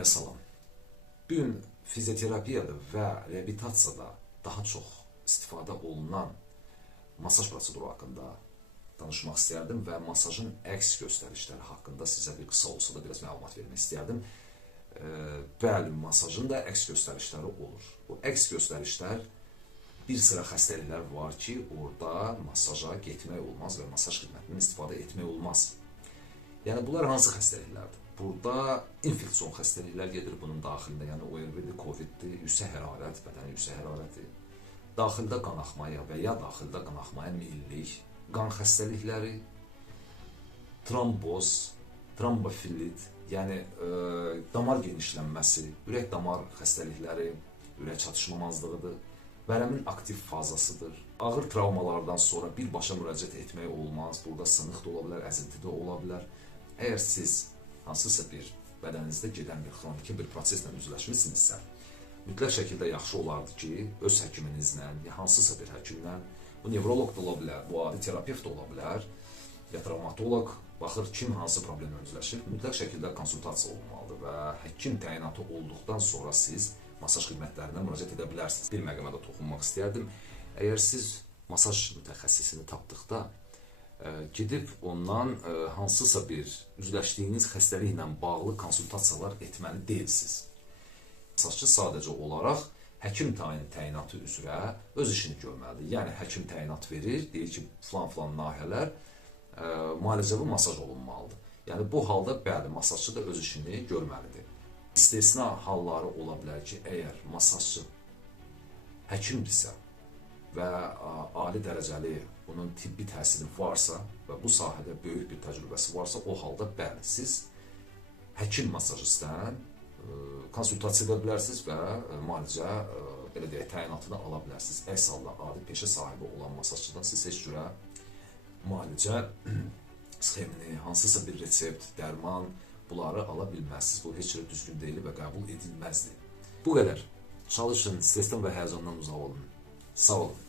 Hamıya salam. Bu gün fizioterapiyada və reabilitasiyada daha çox istifadə olunan masaj proseduru haqqında danışmaq istərdim və masajın əks göstərişləri haqqında sizə bir qısa olsa da biraz məlumat vermək istərdim. Bəli, masajın da əks göstərişləri olur. Bu əks göstərişlər bir sıra xəstəliklər var ki, orada masaja getmək olmaz və masaj xidmətindən istifadə etmək olmaz. Yəni bunlar hansı xəstəliklərdir? Burada infeksiyon xəstəliklər gedir bunun daxilində, yəni ORV-dir, COVID-dir, yüksək hərarət, bədəni yüksək hərarəti, daxildə qanaxmaya və ya daxildə qanaxmaya meyillik, qan xəstəlikləri, tromboz, trombofilit, yəni damar genişlənməsi, ürək damar xəstəlikləri, ürək çatışmamazlığıdır, vərəmin aktiv fazasıdır. Ağır travmalardan sonra birbaşa müraciət etmək olmaz, burada sınıq da ola bilər, əzinti də ola bilər. Əgər siz hansısa bir bədəninizdə gedən bir xroniki bir proseslə üzləşmişsinizsə, mütləq şəkildə yaxşı olardı ki, öz həkiminizlə, ya hansısa bir həkimlə, bu nevroloq da ola bilər, bu adi terapevt da ola bilər, ya travmatoloq, baxır kim hansı problemlə üzləşir, mütləq şəkildə konsultasiya olunmalıdır və həkim təyinatı olduqdan sonra siz masaj xidmətlərinə müraciət edə bilərsiniz. Bir məqama da toxunmaq istərdim. Əgər siz masaj mütəxəssisini tapdıqda, gedib ondan hansısa bir üzləşdiyiniz xəstəliklə bağlı konsultasiyalar etməli deyilsiniz. Masajçı sadəcə olaraq həkim təyinatı üzrə öz işini görməlidir. Yəni həkim təyinat verir, deyir ki, filan nahiyələr müalicəvi masaj olunmalıdır. Yəni bu halda bəli, masajçı da öz işini görməlidir. İstisna halları ola bilər ki, əgər masajçı həkimdirsə və ali dərəcəli bunun tibbi təhsili varsa və bu sahədə böyük bir təcrübəsi varsa, o halda bəli, siz həkim masajistdən konsultasiya edə bilərsiniz və müalicə, belə deyək, təyinatını ala bilərsiniz. Əks halda adi peşə sahibi olan masajçıdan siz heç cürə müalicə sxemini, hansısa bir resept, dərman, bunları ala bilməzsiniz. Bu heç cürə düzgün deyil və qəbul edilməzdir. Bu qədər. Çalışın, stresten və həyəcandan uzaq olun. Sağ olun.